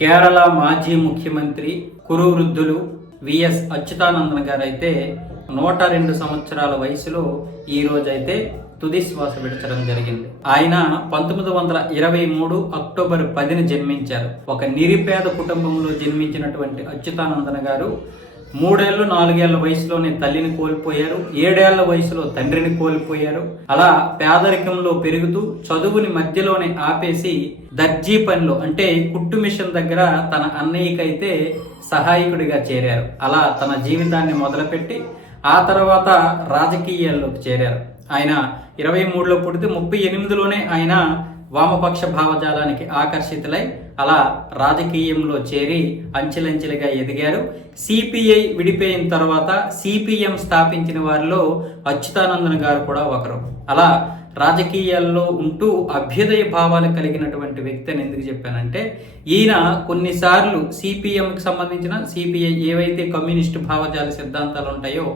కేరళ మాజీ ముఖ్యమంత్రి కురు వృద్ధులు విఎస్ అచ్యుతానందన్ గారు అయితే నూట రెండు సంవత్సరాల వయసులో ఈ రోజైతే తుది శ్వాస విడచడం జరిగింది. ఆయన పంతొమ్మిది వందల ఇరవై మూడు అక్టోబర్ పదిని జన్మించారు. ఒక నిరుపేద కుటుంబంలో జన్మించినటువంటి అచ్యుతానందన్ గారు మూడేళ్ళు నాలుగేళ్ళ వయసులోనే తల్లిని కోల్పోయారు. ఏడేళ్ళ వయసులో తండ్రిని కోల్పోయారు. అలా పేదరికంలో పెరుగుతూ చదువుని మధ్యలోనే ఆపేసి దర్జీ పనిలో అంటే కుట్టు మిషన్ దగ్గర తన అన్నయ్యకైతే సహాయకుడిగా చేరారు. అలా తన జీవితాన్ని మొదలుపెట్టి ఆ తర్వాత రాజకీయాల్లోకి చేరారు. ఆయన ఇరవై మూడులో పుడితే ముప్పై ఎనిమిదిలోనే ఆయన వామపక్ష భావజాలానికి ఆకర్షితులై అలా రాజకీయంలో చేరి అంచెలంచెలుగా ఎదిగారు సిపిఐ విడిపోయిన తర్వాత సిపిఎం స్థాపించిన వారిలో అచ్యుతానందన్ గారు కూడా ఒకరు. అలా రాజకీయాల్లో ఉంటూ అభ్యుదయ భావాలు కలిగినటువంటి వ్యక్తి అని ఎందుకు చెప్పానంటే ఈయన కొన్నిసార్లు సిపిఎంకి సంబంధించిన సిపిఐ ఏవైతే కమ్యూనిస్టు భావజాల సిద్ధాంతాలు ఉంటాయో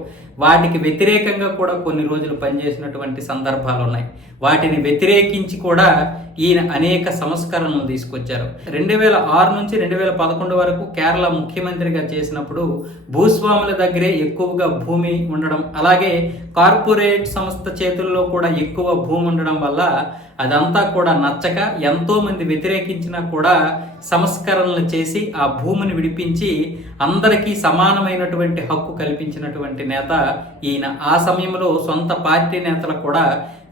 వాటికి వ్యతిరేకంగా కూడా కొన్ని రోజులు పనిచేసినటువంటి సందర్భాలు ఉన్నాయి. వాటిని వ్యతిరేకించి కూడా ఈయన అనేక సంస్కరణలు తీసుకొచ్చారు. రెండు వేల ఆరు నుంచి రెండు వేల పదకొండు వరకు కేరళ ముఖ్యమంత్రిగా చేసినప్పుడు భూస్వాముల దగ్గరే ఎక్కువగా భూమి ఉండడం అలాగే కార్పొరేట్ సంస్థ చేతుల్లో కూడా ఎక్కువ భూమి ఉండడం వల్ల అదంతా కూడా నచ్చక ఎంతోమంది వ్యతిరేకించినా కూడా సంస్కరణలు చేసి ఆ భూమిని విడిపించి అందరికీ సమానమైనటువంటి హక్కు కల్పించినటువంటి నేత ఈయన. ఆ సమయంలో సొంత పార్టీ నేతలు కూడా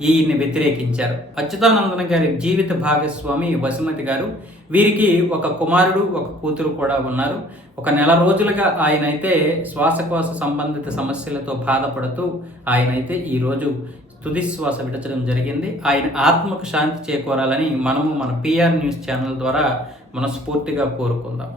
ఈయన్ని వ్యతిరేకించారు. అచ్యుతానందన గారి జీవిత భాగస్వామి వసుమతి గారు. వీరికి ఒక కుమారుడు ఒక కూతురు కూడా ఉన్నారు. ఒక నెల రోజులుగా ఆయన అయితే శ్వాసకోశ సంబంధిత సమస్యలతో బాధపడుతూ ఆయన అయితే ఈరోజు తుదిశ్వాస విడచడం జరిగింది. ఆయన ఆత్మకు శాంతి చేకూరాలని మనము మన పిఆర్ న్యూస్ ఛానల్ ద్వారా మనస్ఫూర్తిగా కోరుకుందాం.